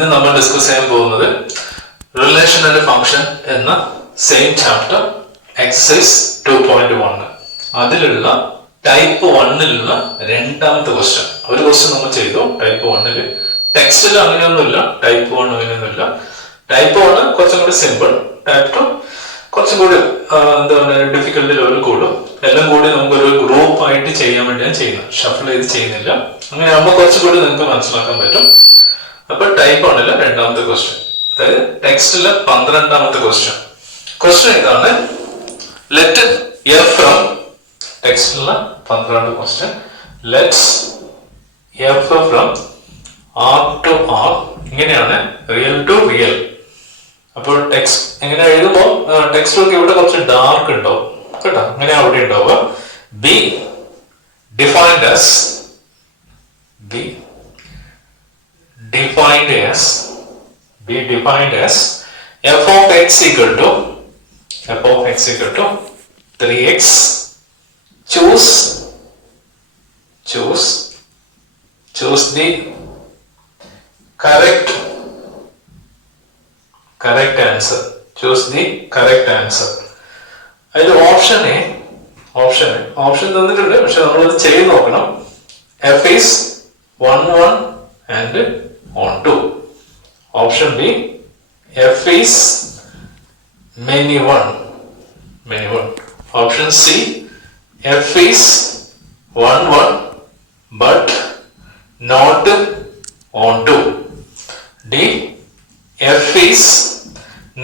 ഇന്ന് നമ്മൾ ഡിസ്കസ് ചെയ്യാൻ പോകുന്നത് റിലേഷൻ ആൻഡ് ഫംഗ്ഷൻ എന്ന സെയിം ചാപ്റ്റർ എക്സസൈസ് 2.1 അതിലുള്ള ടൈപ്പ് 1ലുള്ള രണ്ടാമത്തെ ക്വസ്റ്റ്യൻ. ഒരു ക്വസ്റ്റ്യൻ നമ്മൾ ചെയ്തു ടൈപ്പ് 1 ടെക്സ്റ്റിൽ അങ്ങനെയൊന്നുമില്ല. ടൈപ്പ് 1 അങ്ങനെയൊന്നുമില്ല. ടൈപ്പ് 1 കുറച്ചും കൂടി സിമ്പിൾ, ടൈപ്പ് 2 കുറച്ചും കൂടി എന്താ പറയുക ഡിഫിക്കൽട്ടി ലെവൽ കൂടും. എല്ലാം കൂടി നമുക്കൊരു ഗ്രൂപ്പ് ആയിട്ട് ചെയ്യാൻ വേണ്ടിയാണ് ചെയ്യുന്നത്, ഷഫിൾ ചെയ്ത് ചെയ്യുന്നില്ല. അങ്ങനെ ആകുമ്പോൾ കുറച്ചും കൂടി നിങ്ങൾക്ക് മനസ്സിലാക്കാൻ പറ്റും. അപ്പൊ ടൈപ്പ് 1 രണ്ടാമത്തെ ക്വസ്റ്റ്യൻ, അതായത് ടെക്സ്റ്റിലെ 12ാമത്തെ ക്വസ്റ്റ്യൻ. ക്വസ്റ്റ്യൻ ഇതാണ്, ലെറ്റ് എഫ് ഫ്രം ടെക്സ്റ്റിലുള്ള 12ാമത്തെ question, let's f from R to R. ഇങ്ങനെയാണ് റിയൽ ടു റിയൽ. അപ്പോൾ ടെക്സ്റ്റ് എങ്ങനെ എഴുതുമ്പോൾ ടെക്സ്റ്റ് ഒക്കെ ഇവിടെ കുറച്ച് ഡാർക്ക് ഉണ്ടാവും കേട്ടോ, അങ്ങനെ അവിടെ ഉണ്ടാവുക. Be defined as f of x equal to 3x. Choose the correct answer. Choose the correct answer. അതിൽ ഓപ്ഷൻ തന്നിട്ടുണ്ട്, പക്ഷെ നമ്മളത് ചെയ്ത് നോക്കണം. f is 1 1 and on 2. Option B, f is many 1. Option C, f is 1 1 but not on 2. D, f is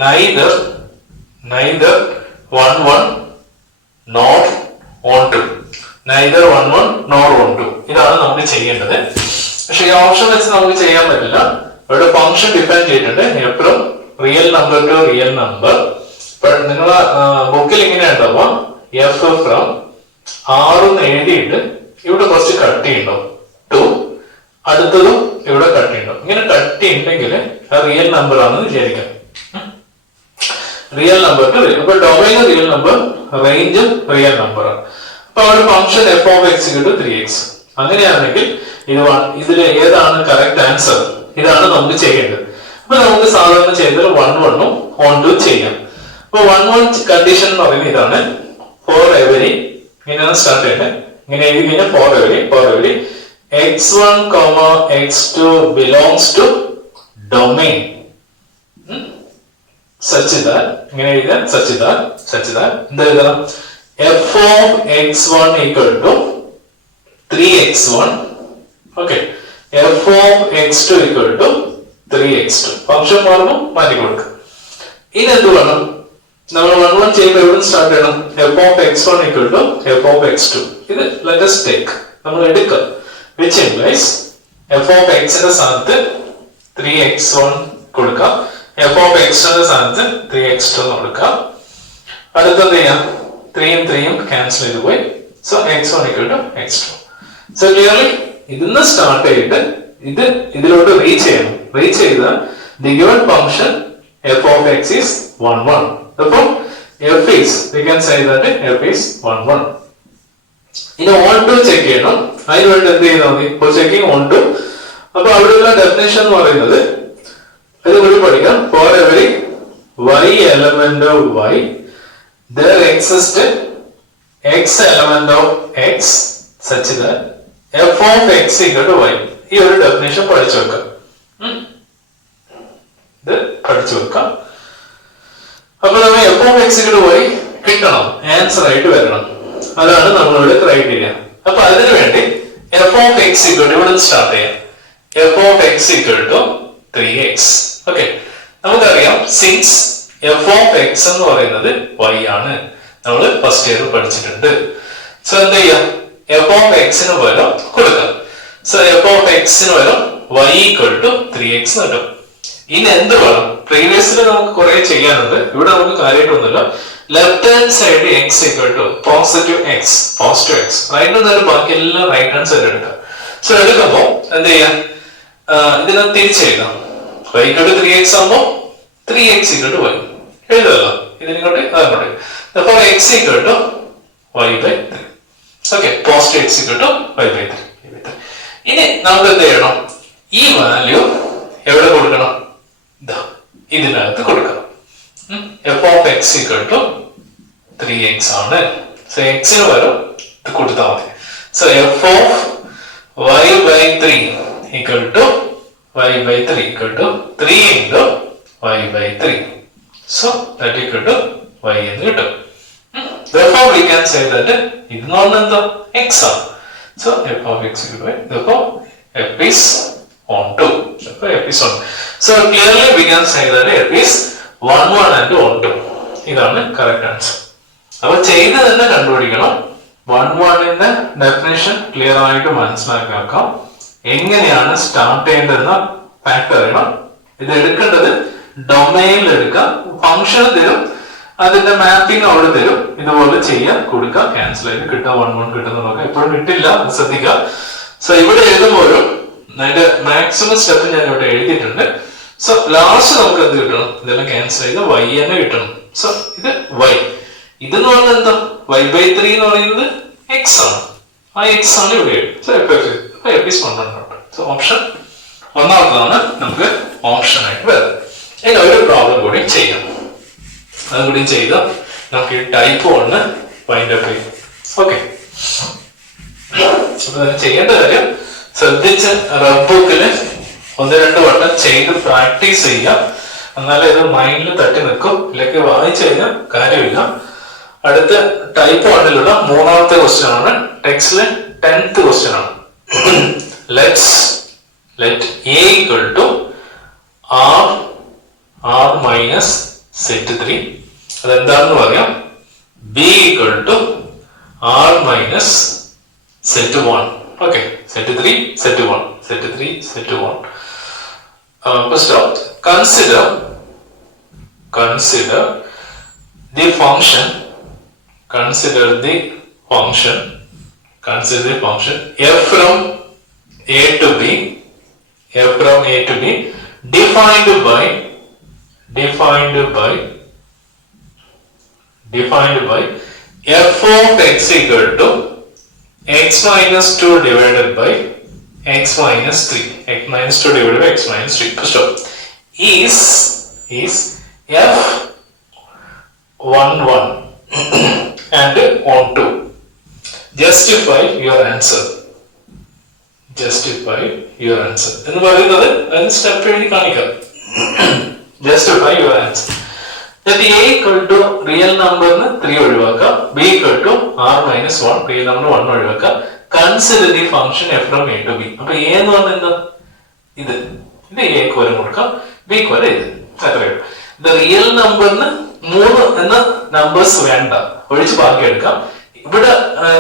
neither 1 1 nor on 2. Neither 1 1 nor on 2. ഇതാണ് നമുക്ക് ചെയ്യേണ്ടത്. പക്ഷെ ഈ ഓപ്ഷൻ വെച്ച് നമുക്ക് ചെയ്യാൻ പറ്റില്ല. ഇവിടെ ഫംഗ്ഷൻ ഡിഫൈൻ ചെയ്തിട്ടുണ്ട്, എപ്പോഴും real number to real number. നിങ്ങളെ ബുക്കിൽ ഇങ്ങനെ ഉണ്ടാവുക, എഫ് ഫ്രം ആറെന്ന് എഴുതിയിട്ട് ഇവിടെ കുറച്ച് കട്ടി ഉണ്ടാവും, ടു അടുത്തതും ഇവിടെ കട്ടി ഉണ്ടാവും. ഇങ്ങനെ കട്ടി ഉണ്ടെങ്കിൽ അത് റിയൽ നമ്പർ ആണെന്ന് വിചാരിക്കാം. Real number to real. അപ്പൊ ഡൊമൈൻ റിയൽ നമ്പർ, റേഞ്ചും റിയൽ നമ്പറാണ്. അപ്പൊ അവിടെ function f of x equal to 3x. അങ്ങനെയാണെങ്കിൽ ഇതിൽ ഏതാണ് കറക്റ്റ് ആൻസർ, ഇതാണ് നമുക്ക് ചെയ്യേണ്ടത്. അപ്പൊ നമുക്ക് സാധാരണ ചെയ്തത് 1 1 ഓൺ 2 ചെയ്യാം. അപ്പൊ 1 1 കണ്ടീഷൻ എന്ന് പറയുന്നത് ഇതാണ്, ഫോർ എവരി ഇങ്ങനെയാണ് സ്റ്റാർട്ട് ചെയ്യുന്നത്. ഇങ്ങനെ എഴുതി കഴിഞ്ഞാൽ for every x1, x2 belongs to domain such that ഇങ്ങനെ എഴുതാൻ such that എന്താ എഴുതാം, f of x1 equal to 3x1. okay, f of x2 equal to 3x2. Function മാറുമ്പോൾ മാറ്റി കൊടുക്കുക. ഇനി എന്ത് വേണം, നമ്മൾ 1 1 ചെയ്യുമ്പോൾ എവിടെ സ്റ്റാർട്ട് ചെയ്യണം, f of x1 equal to f of x2. ഇത് let us take നമ്മൾ എടുക്കുക, which implies f of x ന്റെ സ്ഥാനത്ത് 3x1 കൊടുക്കാം, f of x ന്റെ സ്ഥാനത്ത് 3x2 കൊടുക്കാം. അടുത്തത് ചെയ്യാം, 3 ഉം ക്യാൻസൽ ചെയ്ത് പോയി. So x1 equal to x2. So clearly ഇതിന്ന് സ്റ്റാർട്ട് ചെയ്തിട്ട് ഇതിലോട്ട് റീച്ച് ചെയ്യണം. റീച്ച് ചെയ്താൽ the given function f of x is 1 1. അപ്പോൾ f is, we can say that f is 1 1. ഇനി on 2 ചെക്ക് ചെയ്യണം. അതിന് വേണ്ടി എന്ത് ചെയ്താൽ മതി, ഫോർ ചെക്കിംഗ് on 2. അപ്പൊ അവിടെയുള്ള ഡെഫിനേഷൻ എന്ന് പറയുന്നത് ഇത് കൂടി പഠിക്കാം. For every y element of y there exists x element of x such that f of x equal to y. ഈ ഒരു ഡെഫിനേഷൻ പഠിച്ചു വെക്കാം. ഇത് പഠിച്ചു വെക്കാം. അപ്പൊ നമ്മൾ f of x equal to y കിട്ടണം, ആൻസർ ആയിട്ട് വരണം. അതാണ് നമ്മളുടെ ക്രൈറ്റീരിയ. അപ്പൊ അതിനു വേണ്ടി f of x equal to ഇവിടെ സ്റ്റാർട്ട് ചെയ്യാം. f of x equal to 3x. Okay, നമുക്കറിയാം സിൻസ് f of x എന്ന് പറയുന്നത് y ആണ്, നമ്മൾ ഫസ്റ്റ് ഇയർ പഠിച്ചിട്ടുണ്ട്. സോ എന്ത് ചെയ്യാം, f of x ന് പകരം കൊടുക്കാം. സോ f of x ന് പകരം y equal to 3x കിട്ടും. ഇനി എന്ത് വേണം, പ്രീവിയസിൽ നമുക്ക് കുറെ ചെയ്യാനുണ്ട്, ഇവിടെ നമുക്ക് കാര്യമായിട്ടൊന്നുമില്ല. Left hand side x equal to positive x, right hand side ബാക്കി എല്ലാം റൈറ്റ് ഹാൻഡ് സൈഡ് എടുക്കാം. സോ എടുക്കുമ്പോൾ എന്ത് ചെയ്യാം, ഇതിനെ തിരിച്ചെഴുതാം. y equal to 3x ആകുമ്പോൾ 3x equal to y എഴുതുമല്ലോ, ഇതിനിങ്ങോട്ട് അതങ്ങോട്ട്. അപ്പോൾ x equal to y by 3. Okay, positive x equal to y by 3. ഇനി നമുക്ക് എന്ത് ചെയ്യണം, ഈ വാല്യൂ എവിടെ കൊടുക്കണം? ഇതിനകത്ത് കൊടുക്കണം. f of x equal to 3x ആണ്. സോ എക്സിന് പകരം ഇത് കൊടുത്താൽ മതി. So f of y by 3 equal to 3 into y by 3. So that equal to y എന്ന് കിട്ടും. Therefore we can say that ഇത് എന്താ x ആണ്. So f of x equal to y. Therefore f is on 2. Therefore f is on. So clearly we can say that f is 1 1 and 1 2. ഇതാണ് correct answer. അപ്പൊ ചെയ്ത് തന്നെ കണ്ടുപിടിക്കണം. 1 1ന്റെ definition clear ആയിട്ട് മനസ്സിലാക്കാം. എങ്ങനെയാണ് സ്റ്റാർട്ട് ചെയ്യേണ്ടതെന്ന ഫാക്ട് അറിയണം. ഇത് എടുക്കേണ്ടത് ഡൊമൈനിൽ എടുക്കാം. ഫംഗ്ഷൻ തരും, അതിന്റെ മാപ്പിംഗ് അവിടെ തരും. ഇതുപോലെ ചെയ്യാൻ കൊടുക്കുക. ക്യാൻസൽ ചെയ്ത് കിട്ടുക 1 1 കിട്ടുന്നതൊക്കെ എപ്പോഴും കിട്ടില്ല, ശ്രദ്ധിക്കുക. സോ ഇവിടെ എഴുതുമ്പോഴും അതിന്റെ മാക്സിമം സ്റ്റെപ്പ് ഞാൻ ഇവിടെ എഴുതിയിട്ടുണ്ട്. സോ ലാസ്റ്റ് നമുക്ക് എന്ത് കിട്ടണം? ഇതെല്ലാം ക്യാൻസൽ ചെയ്ത് y തന്നെ കിട്ടണം. സോ ഇത് y, ഇതെന്ന് പറഞ്ഞാൽ എന്താ? y by 3 എന്ന് പറയുന്നത് x ആണ്. ആ x ആണ് ഇവിടെ. So f is 1 1. So option ഒന്നാമതാണ് നമുക്ക് ഓപ്ഷൻ ആയിട്ട് വരുന്നത്. ഇനി ഒരു പ്രോബ്ലം കൂടി ചെയ്യാം. അതുകൂടി ചെയ്ത് നമുക്ക് ഈ ടൈപ്പ് 1 ഫൈൻഡ് ഔട്ട് ചെയ്യാം. ഓക്കെ, അപ്പൊ ചെയ്യേണ്ട കാര്യം ശ്രദ്ധിച്ച് റഫ് ബുക്കില് 1-2 വട്ടം ചെയ്ത് പ്രാക്ടീസ് ചെയ്യാം. എന്നാലേ ഇത് മൈൻഡിൽ തട്ടി നിൽക്കും. ഇല്ലെങ്കിൽ വായിച്ചു കഴിഞ്ഞാൽ കാര്യമില്ല. അടുത്ത ടൈപ്പ് 1ലുള്ള മൂന്നാമത്തെ ക്വസ്റ്റ്യൻ ആണ്. ടെക്സ്റ്റിലെ 10th ക്വസ്റ്റ്യൻ ആണ്. let a equal to r minus set 3. അതെന്താണെന്ന് പറയാം. b equal to r minus set 1. Okay, set 3, set 1, set 3, set 1. First of all, consider the function f from a to b defined by f of x equal to x minus 2 divided by x minus 3. X minus 2 divided by x minus 3. First of is f 1 1 and on 2. Justify your answer. എന്ന് പറയുന്നത് അതിന് step എഴുതി കാണിക്കാം. Justify your answer. Let a equal to real numberന്ന് 3 ഒഴിവാക്കാം. b equal to r minus 1, real number 1 ഒഴിവാക്കാം. Consider the function f from a to b. അപ്പൊ a എന്ന് പറഞ്ഞാൽ എന്താ? ഇത് a ക്ക് വരെ കൊടുക്കാം, b ക്ക് വരെ ഇത്. അത്രയും. The real numberന്ന് 3 എന്ന നമ്പേഴ്സ് വേണ്ട, ഒഴിച്ച് ബാക്കി എടുക്കാം. ഇവിടെ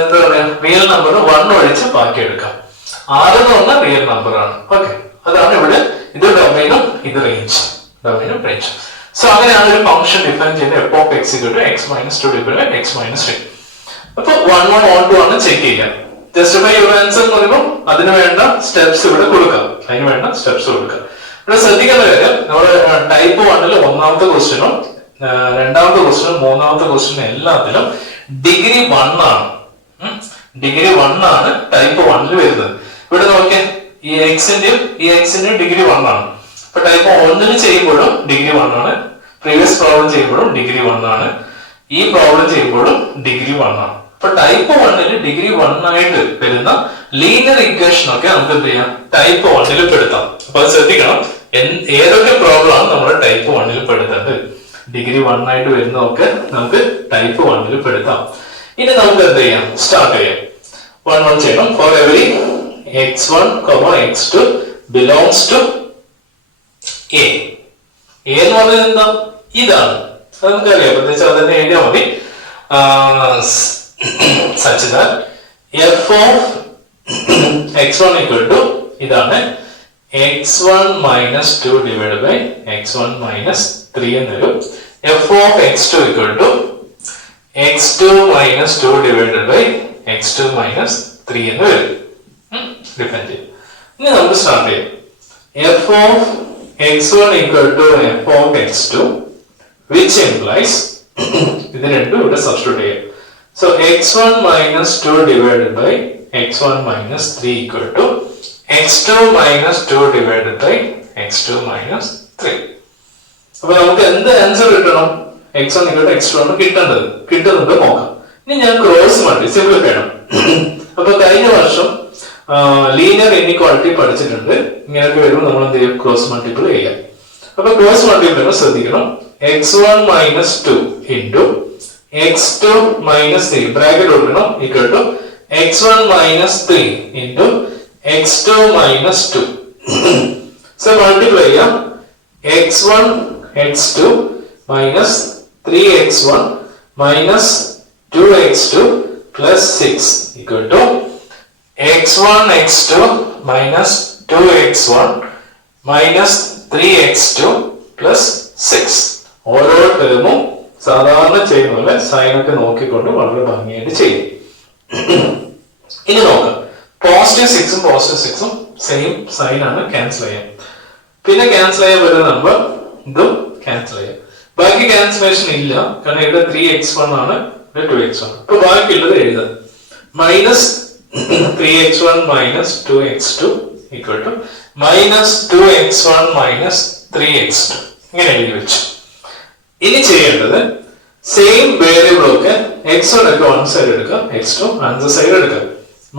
എന്താ പറയാ, റിയൽ നമ്പർ 1 ഒഴിച്ച് ബാക്കി എടുക്കാം. 6 എന്ന് പറഞ്ഞാൽ റിയൽ നമ്പർ ആണ്. ഓക്കെ, അതാണ് ഇവിടെ. ഇത് ഡൊമൈനും ഇത് റേഞ്ച്. സോ അങ്ങനെയാണ് ഒരു ഫംഗ്ഷൻ ഡിഫൈൻ ചെയ്യുന്നത്. f of x equal to x minus 2 divided by x minus 3. അപ്പൊ 1 1 on 2 ആണ് ചെക്ക് ചെയ്യാം. ജസ്റ്റിഫൈ യുവർ ആൻസർ എന്ന് പറയുമ്പോൾ അതിന് വേണ്ട സ്റ്റെപ്സ് ഇവിടെ കൊടുക്കാം. ഇവിടെ ശ്രദ്ധിക്കേണ്ട കാര്യം, നമ്മുടെ ടൈപ്പ് 1ൽ ഒന്നാമത്തെ ക്വസ്റ്റ്യനും രണ്ടാമത്തെ ക്വസ്റ്റ്യനും മൂന്നാമത്തെ ക്വസ്റ്റ്യനും എല്ലാത്തിലും ഡിഗ്രി 1 ആണ്. ടൈപ്പ് 1ൽ വരുന്നത്. ഇവിടെ നോക്കിയാൽ ഈ എക്സിന്റെയും ഡിഗ്രി 1 ആണ്. ഇപ്പൊ ടൈപ്പ് 1ൽ ചെയ്യുമ്പോഴും ഡിഗ്രി 1 ആണ്, പ്രീവിയസ് പ്രോബ്ലം ചെയ്യുമ്പോഴും ഡിഗ്രി 1 ആണ്, ഈ പ്രോബ്ലം ചെയ്യുമ്പോഴും ഡിഗ്രി 1 ആണ്. ഇപ്പൊ ടൈപ്പ് 1ൽ ഡിഗ്രി 1 ആയിട്ട് വരുന്ന ലീനിയർ ഇക്വേഷൻ ഒക്കെ നമുക്ക് എന്ത് ചെയ്യാം? ടൈപ്പ് 1ൽ പെടുത്താം. അപ്പൊ അത് ശ്രദ്ധിക്കണം, ഏതൊക്കെ പ്രോബ്ലം ആണ് നമ്മൾ ടൈപ്പ് 1ൽ പെടുത്തേണ്ടത്. ഡിഗ്രി 1 ആയിട്ട് വരുന്നതൊക്കെ നമുക്ക് ടൈപ്പ് 1ൽ പെടുത്താം. ഇനി നമുക്ക് എന്ത് ചെയ്യാം? സ്റ്റാർട്ട് ചെയ്യാം. 1 1 ചെയ്യണം. For every x1, x2 belongs to a. എന്ന് പറഞ്ഞാൽ എന്താ? ഇതാണ്. അത് നമുക്കറിയാം. പ്രത്യേകിച്ച് അത് തന്നെ എഴുതിയാൽ മതി. such that f of x1 equal to ഇതാണ് x1 minus 2 divided by x1 minus 3 എന്ന് വരും. f of x2 equal to x2 minus 2 divided by x2 minus 3 എന്ന് വരും. ഡിഫൈൻ ചെയ്യും. ഇനി നമുക്ക് സ്റ്റാർട്ട് ചെയ്യാം. f of x1 equal to f of x2 which implies ഇത് രണ്ടും ഇവിടെ സബ്സ്റ്റിറ്റ്യൂട്ട് ചെയ്യാം. So x1 minus 2 divided by x1 minus 3 equal to x2 minus 2 divided by x2 minus 3. അപ്പൊ നമുക്ക് എന്ത് ആൻസർ കിട്ടണം? x1 equal to x2 ആണ് കിട്ടുന്നുണ്ട് നോക്കാം. ഇനി ഞാൻ ക്രോസ് മൾട്ടി സിംപ്ലിഫൈ ചെയ്യണം. അപ്പൊ കഴിഞ്ഞ വർഷം ലീനിയർ ഇൻഇക്വാളിറ്റി പഠിച്ചിട്ടുണ്ട്. ഇങ്ങനെയൊക്കെ വരുമ്പോൾ നമ്മൾ എന്ത് ചെയ്യും? ക്രോസ് മൾട്ടിപ്പിൾ ചെയ്യാം. അപ്പൊ ക്രോസ് മൾട്ടിപ്പിൾ ശ്രദ്ധിക്കണം. x1 minus 2 into x2 minus 3 bracket കൊടുക്കണം equal to x1 minus 3 into x2 minus 2. So multiply ചെയ്യാം. x1 x2 minus 3x1 minus 2x2 plus 6 equal to x1 x2 minus 2x1 minus 3x2 plus 6. ഓരോ ടേമും സാധാരണ ചെയ്യുന്ന പോലെ സൈനൊക്കെ നോക്കിക്കൊണ്ട് വളരെ ഭംഗിയായിട്ട് ചെയ്യും. ഇനി നോക്കാം. പോസിറ്റീവ് 6ഉം സെയിം സൈൻ ആണ്, ക്യാൻസൽ ചെയ്യാം. പിന്നെ ക്യാൻസൽ ചെയ്യാൻ വരുന്ന നമ്പർ ഇതും ക്യാൻസൽ ചെയ്യാം. ബാക്കി ക്യാൻസലേഷൻ ഇല്ല, കാരണം ഇവിടെ 3x1 ആണ്, 2x1. ഇപ്പൊ ബാക്കിയുള്ളത് എഴുതാം. Minus 3x1 minus 2x2 equal to minus 2x1 minus 3x2 ഇങ്ങനെ എഴുതി വെച്ചു. ഇനി ചെയ്യേണ്ടത് സെയിം വേരിയബിൾ ഒക്കെ x1 ഒക്കെ വൺ സൈഡ് എടുക്കാം, x2 അഞ്ച് സൈഡ് എടുക്കാം.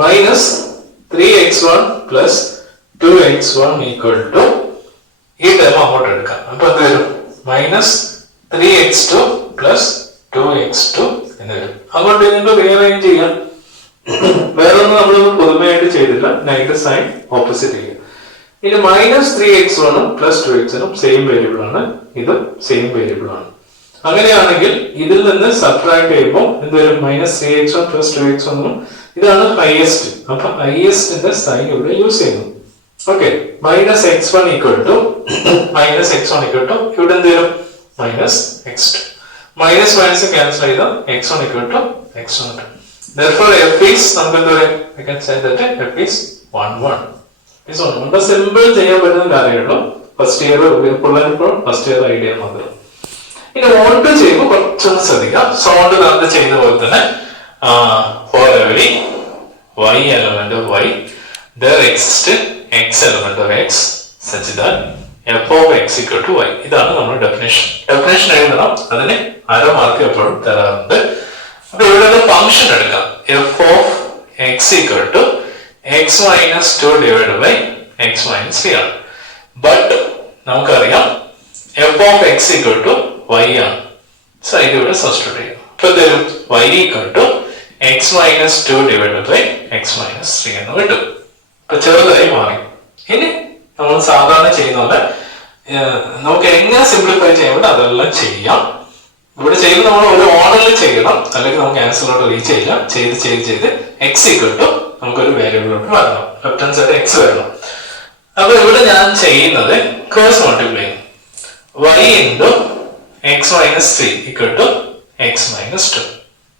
Minus 3x1 plus 2x1 equal to ഈ ടേം അങ്ങോട്ട് എടുക്കാം. അപ്പൊ എന്ത് വരും? മൈനസ് 3x2 പ്ലസ് 2x2 എന്ന് വരും. അങ്ങോട്ട് ഇങ്ങോട്ട് റീഅറേഞ്ച് ചെയ്യാം. വേറെ ഒന്നും നമ്മൾ പൊതുമയായിട്ട് ചെയ്തില്ല, നെഗറ്റീവ് സൈൻ ഓപ്പോസിറ്റ് ചെയ്യാം. ഇനി minus 3x1 plus 2x1 same variable ആണ്, ഇതും സെയിം വേരിയബിൾ ആണ്. അങ്ങനെയാണെങ്കിൽ ഇതിൽ നിന്ന് സബ്ട്രാക്ട് ചെയ്യുമ്പോൾ എന്ത് വരും? Minus 3x1 plus 2x1. ഇതാണ് ഹൈയസ്റ്റ്. അപ്പൊ ഹൈയസ്റ്റിന്റെ സൈൻ ഇവിടെ യൂസ് ചെയ്യുന്നു. Okay, minus x1 equal to ഇവിടെ എന്ത് വരും? Minus x2. Minus minus cancel ചെയ്ത x1 equal to x1. Therefore f is നമുക്ക് എന്ത് പറയും? We can say that f is 1 1. നമുക്ക് സിമ്പിൾ ചെയ്യാൻ പറ്റുന്ന കാര്യമുള്ളൂ. ഫസ്റ്റ് ഇയർ പിള്ളേരിപ്പോൾ ഫസ്റ്റ് ഇയർ ഐഡിയ മാത്രം. ഇനി ഓൾട്ട് ചെയ്യുമ്പോൾ കുറച്ചൊന്ന് ശ്രദ്ധിക്കാം. സോൾട്ട് നമ്മൾ ചെയ്യുന്ന പോലെ തന്നെ for every y element of y there exists x element of x such that f of x equal to y. ഇതാണ് നമ്മുടെ ഡെഫിനേഷൻ എഴുതണം. അതിന് അര മാർക്ക് എപ്പോഴും തരാറുണ്ട്. അപ്പൊ ഇവിടെ ഒരു ഫംഗ്ഷൻ എടുക്കാം. f of x equal to x minus 2 divided by x minus 3 ആണ്. ബട്ട് നമുക്കറിയാം f of x equal to y ആണ്. സോ ഇത് ഇവിടെ സബ്സ്റ്റിറ്റ്യൂട്ട് ചെയ്യാം. ഇപ്പൊ തരും y equal to x minus 2 divided by x minus 3 എന്ന് കിട്ടും. ഇപ്പൊ ചെറുതായി മാറി. ഇനി നമ്മൾ സാധാരണ ചെയ്യുന്ന പോലെ നമുക്ക് എങ്ങനെ സിംപ്ലിഫൈ ചെയ്യാൻ അതെല്ലാം ചെയ്യാം. ഇവിടെ ചെയ്യുമ്പോൾ നമ്മൾ ഒരു ഓർഡറിൽ ചെയ്യണം, അല്ലെങ്കിൽ നമുക്ക് ആൻസറിലോട്ട് റീച്ച് ചെയ്യില്ല. ചെയ്ത് എക്സ് ഈക്വൽ ടു നമുക്കൊരു വേരിയബിളിലോട്ട് വരണം, ലെഫ്റ്റ് ഹാൻഡ് സൈഡ് എക്സ് വരണം. അപ്പൊ ഇവിടെ ഞാൻ ചെയ്യുന്നത് cross multiply y into x minus 3 equal to x minus 2.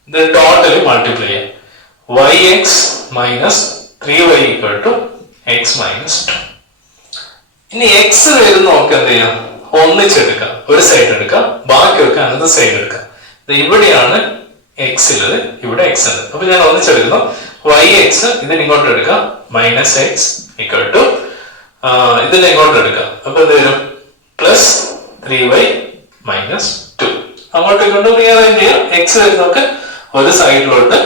ഇത് ടോട്ടലി മൾട്ടിപ്ലൈ ചെയ്യാം. yx minus 3y equal to x minus 2. ഇനി എക്സ് വരുന്ന നമുക്ക് എന്ത് ചെയ്യാം? ഒന്നിച്ചെടുക്കാം, ഒരു സൈഡ് എടുക്കാം, ബാക്കിയൊക്കെ അനന്തർ സൈഡ് എടുക്കാം. ഇവിടെയാണ് എക്സ് ഉള്ളത്, ഇവിടെ എക്സ് ഉണ്ട്. അപ്പൊ ഞാൻ ഒന്നിച്ചെടുക്കുന്നു. yx ഇതിന് ഇങ്ങോട്ട് എടുക്കാം, മൈനസ് എക്സ് ഈക്വൽ ടു ഇതിനെ ഇങ്ങോട്ട് എടുക്കാം. അപ്പൊ എന്ത് വരും? Plus 3y minus 2. അങ്ങോട്ട് ഇങ്ങോട്ട് റീഅറേഞ്ച് ചെയ്യാം. എക്സ് വരുന്നൊക്കെ ഒരു സൈഡിലോട്ട്,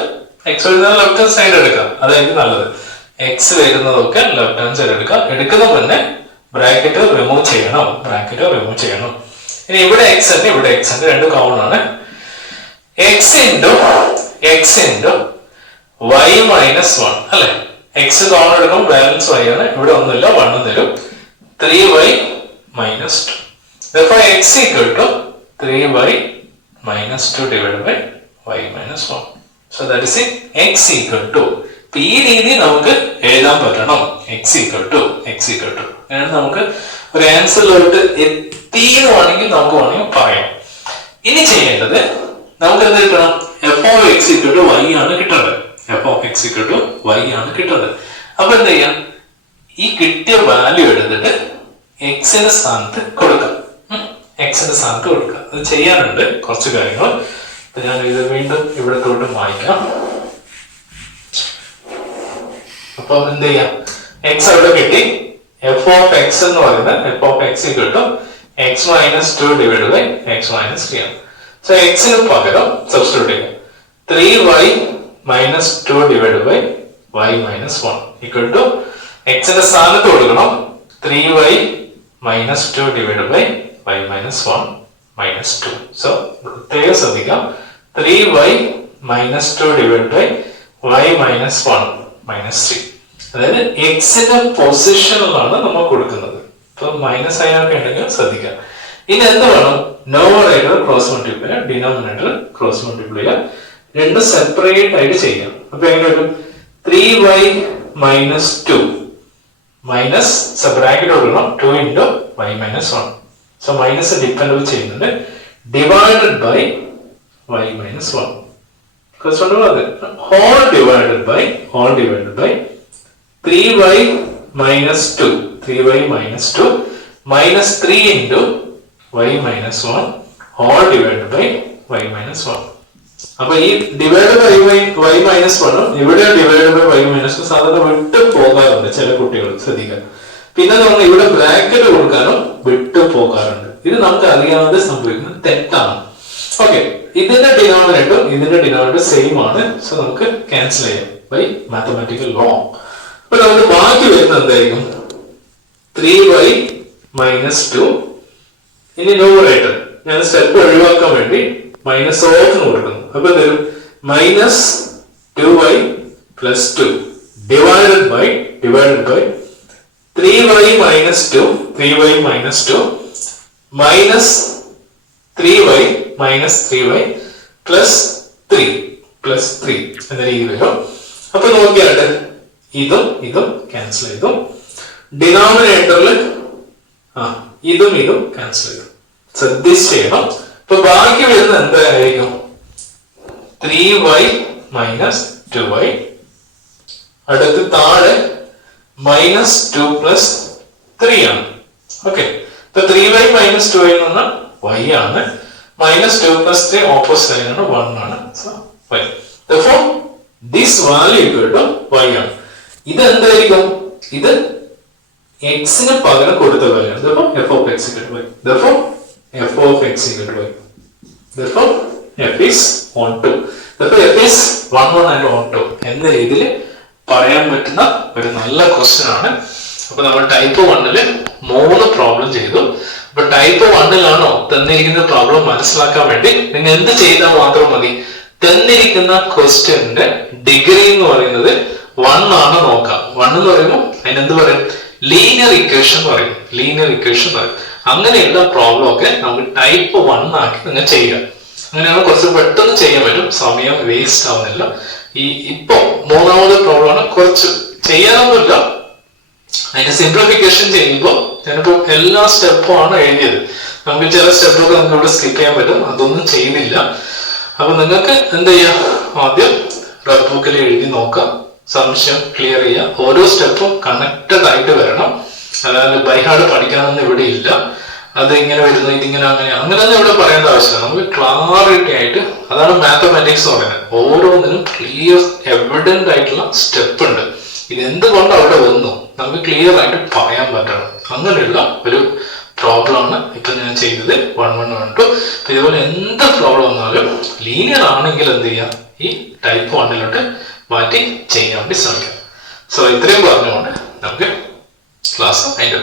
എക്സ് വരുന്ന ലെഫ്റ്റ് ഹാൻഡ് സൈഡ് എടുക്കാം, അതായിരിക്കും നല്ലത്. എക്സ് വരുന്നതൊക്കെ ലെഫ്റ്റ് ഹാൻഡ് സൈഡ് എടുക്കാം. എടുക്കുന്ന മുന്നേ ബ്രാക്കറ്റ് റിമൂവ് ചെയ്യണം. ഇനി ഇവിടെ എക്സ് ഉണ്ട്, ഇവിടെ എക്സ് ഉണ്ട്, രണ്ട് കോമൺ ആണ്. എക്സ് ഇൻറ്റു വൈ മൈനസ് 1 അല്ലെ? എക്സ് കോമൺ എടുക്കും, ബാലൻസ് വൈ ആണ്. ഇവിടെ ഒന്നുമില്ല, 1 തരും. 3y minus 2. therefore x equal to 3y minus 2 divided by y minus 1. so that is it. x equal to ഈ രീതി നമുക്ക് എഴുതാൻ പറ്റണം. x equal to അങ്ങനെ നമുക്ക് ഒരു ആൻസറിലോട്ട് എത്തി എന്ന് വേണമെങ്കിൽ പറയാം. ഇനി ചെയ്യേണ്ടത് നമുക്ക് എന്ത് കിട്ടണം? f of x equal to y ആണ് കിട്ടുന്നത്. അപ്പൊ എന്ത് ചെയ്യാം? ഈ കിട്ടിയ വാല്യൂ എടുത്തിട്ട് എക്സിന്റെ സ്ഥാനത്ത് കൊടുക്കാം. അത് ചെയ്യാനുണ്ട് കുറച്ച് കാര്യങ്ങൾ. ഞാൻ ഇത് വീണ്ടും ഇവിടെ തൊട്ട് വായിക്കാം. അപ്പൊ എന്ത് ചെയ്യാം? എക്സ് അവിടെ കിട്ടി. എഫ് ഓഫ് എക്സ് എന്ന് പറയുന്നത് f of x equal to x minus 2 divide by x minus 3 ആണ്. സോ എക്സിന് പകരം സബ്സ്റ്റിറ്റ്യൂട്ട് ചെയ്യാം. 3y minus 2 divide by y minus 1 equal to എക്സിന്റെ സ്ഥാനത്ത് കൊടുക്കണം 3y minus 2 divide by y minus 1 minus 2. So പ്രത്യേകം ശ്രദ്ധിക്കാം 3y minus 2 divide by y minus 1 minus 3. അതായത് എക്സിന്റെ പൊസിഷനിലാണ് നമ്മൾ കൊടുക്കുന്നത്. ഇപ്പൊ മൈനസ് സൈനൊക്കെ ഉണ്ടെങ്കിൽ ശ്രദ്ധിക്കാം. ഇനി എന്ത് വേണം? Numerator cross multiply, denominator cross multiply രണ്ടും സെപ്പറേറ്റ് ആയിട്ട് ചെയ്യാം. അപ്പൊ എങ്ങനെ വരും? 3y മൈനസ് 2 മൈനസ് ബ്രാക്കറ്റ് കൊടുക്കണം 2 into y minus 1. So minus depend ചെയ്യുന്നുണ്ട് divided by y minus 1 whole divided by 3y minus 2 minus 3 into y minus 1 all divided by y minus 1. അപ്പോൾ ഈ divided by y minus 1 ഇവിടെ divided by y minus 2 സാധാരണ വിട്ട് പോകാറുണ്ട് ചില കുട്ടികൾ, ശ്രദ്ധിക്കുക. പിന്നെ നമ്മൾ ഇവിടെ ബ്രാക്കറ്റ് കൊടുക്കാനും വിട്ട് പോകാറുണ്ട്. ഇത് നമുക്ക് അറിയാതെ സംഭവിക്കുന്നത് തെറ്റാണ്. ഓക്കെ, ഇതിന്റെ ഡിനോമിനേറ്റർ സെയിം ആണ്. സോ നമുക്ക് ക്യാൻസൽ ചെയ്യാം ബൈ മാത്തമാറ്റിക്കൽ ലോ. അപ്പൊ നമുക്ക് ബാക്കി വരുന്നത് എന്തായിരിക്കും? 3y minus 2. ഇനി ന്യൂമറേറ്റർ ഞാൻ സ്റ്റെപ്പ് ഒഴിവാക്കാൻ വേണ്ടി മൈനസ് ഓഫ് കൊടുക്കുന്നു. അപ്പൊ എന്തായാലും minus 2y plus 2 divided by 3y minus 2 minus 3y minus 3y plus 3 എന്ന രീതി വരും. അപ്പൊ നോക്കിയാട്ടെ, ഇതും ക്യാൻസൽ ചെയ്തു. ഡിനോമിനേറ്ററിൽ ഇതും ക്യാൻസൽ ചെയ്തു. ശ്രദ്ധിച്ച് ചെയ്യണം. ഇപ്പൊ ബാക്കി വരുന്നത് എന്തായിരിക്കും? 3y മൈനസ് 2y, അടുത്ത് താഴെ മൈനസ് 2 പ്ലസ് 3 ആണ്. ഓക്കെ, ഇപ്പൊ 3y മൈനസ് 2y എന്ന് പറഞ്ഞാൽ y ആണ്, മൈനസ് 2 പ്ലസ് 3 ഓപ്പോസിറ്റ് ലൈനാണ് 1 ആണ്. So y. Therefore this value equal to y ആണ്. ഇത് എന്തായിരിക്കും? ഇത് എക്സിന് പകരം കൊടുത്ത വാല്യൂ ആണ്. Therefore f of x equal to y. Therefore f of x equal to y. Therefore f is 1 2. Therefore f is 1 1 and 1 2 എന്ന രീതിയിൽ പറയാൻ പറ്റുന്ന ഒരു നല്ല ക്വസ്റ്റ്യൻ ആണ്. അപ്പൊ നമ്മൾ ടൈപ്പ് 1-ല് 3 പ്രോബ്ലം ചെയ്തു. അപ്പൊ ടൈപ്പ് 1-ലാണോ തന്നിരിക്കുന്ന പ്രോബ്ലം മനസ്സിലാക്കാൻ വേണ്ടി നിങ്ങൾ എന്ത് ചെയ്താൽ മാത്രം മതി? തന്നിരിക്കുന്ന ക്വസ്റ്റ്യന്റെ ഡിഗ്രി എന്ന് പറയുന്നത് 1 ആണ് നോക്കാം. 1 എന്ന് പറയുമ്പോൾ അതിനെന്ത് പറയും? ലീനിയർ ഇക്വേഷൻ പറയും. അങ്ങനെയുള്ള പ്രോബ്ലം ഒക്കെ നമുക്ക് ടൈപ്പ് 1 ആക്കി നിങ്ങൾ ചെയ്യുക. അങ്ങനെയാണ് കുറച്ച് പെട്ടെന്ന് ചെയ്യാൻ പറ്റും, സമയം വേസ്റ്റ് ആവുന്നില്ല. ഇപ്പൊ 3ാമത്തെ പ്രോബ്ലം ആണ്, കുറച്ച് ചെയ്യാനൊന്നുമില്ല. അതിന്റെ സിംപ്ലിഫിക്കേഷൻ ചെയ്യുമ്പോൾ ഞാനിപ്പോ എല്ലാ സ്റ്റെപ്പും ആണ് എഴുതിയത്. നമുക്ക് ചില സ്റ്റെപ്പൊക്കെ നമുക്ക് ഇവിടെ സ്കിപ്പ് ചെയ്യാൻ പറ്റും, അതൊന്നും ചെയ്യുന്നില്ല. അപ്പൊ നിങ്ങൾക്ക് എന്ത് ചെയ്യാം? ആദ്യം റഫ് ബുക്കിൽ എഴുതി നോക്കാം, സംശയം ക്ലിയർ ചെയ്യുക. ഓരോ സ്റ്റെപ്പും കണക്റ്റഡ് ആയിട്ട് വരണം. അതായത് ബൈഹാർഡ് പഠിക്കാനൊന്നും ഇവിടെ ഇല്ല. അത് ഇങ്ങനെ വരുന്നു, ഇതിങ്ങനെ അങ്ങനെയൊന്നും ഇവിടെ പറയേണ്ട ആവശ്യമില്ല. നമുക്ക് ക്ലാരിറ്റി ആയിട്ട്, അതാണ് മാത്തമാറ്റിക്സ് എന്ന് പറയുന്നത്. ഓരോന്നിനും ക്ലിയർ എവിഡന്റ് ആയിട്ടുള്ള സ്റ്റെപ്പ് ഉണ്ട്. ഇതെന്തുകൊണ്ട് അവിടെ വന്നു നമുക്ക് ക്ലിയർ ആയിട്ട് പറയാൻ പറ്റണം. അങ്ങനെയുള്ള ഒരു പ്രോബ്ലം ആണ് ഇപ്പൊ ഞാൻ ചെയ്തത് 1 1 1 2. ഇതുപോലെ എന്ത് പ്രോബ്ലം വന്നാലും ലീനിയർ ആണെങ്കിൽ എന്ത് ചെയ്യാം? ഈ ടൈപ്പ് 1-ലോട്ട് മാറ്റി ചെയ്യാൻ വേണ്ടി ശ്രമിക്കാം. സോ ഇത്രയും പറഞ്ഞുകൊണ്ട് നമുക്ക് ക്ലാസ് അതിൻ്റെ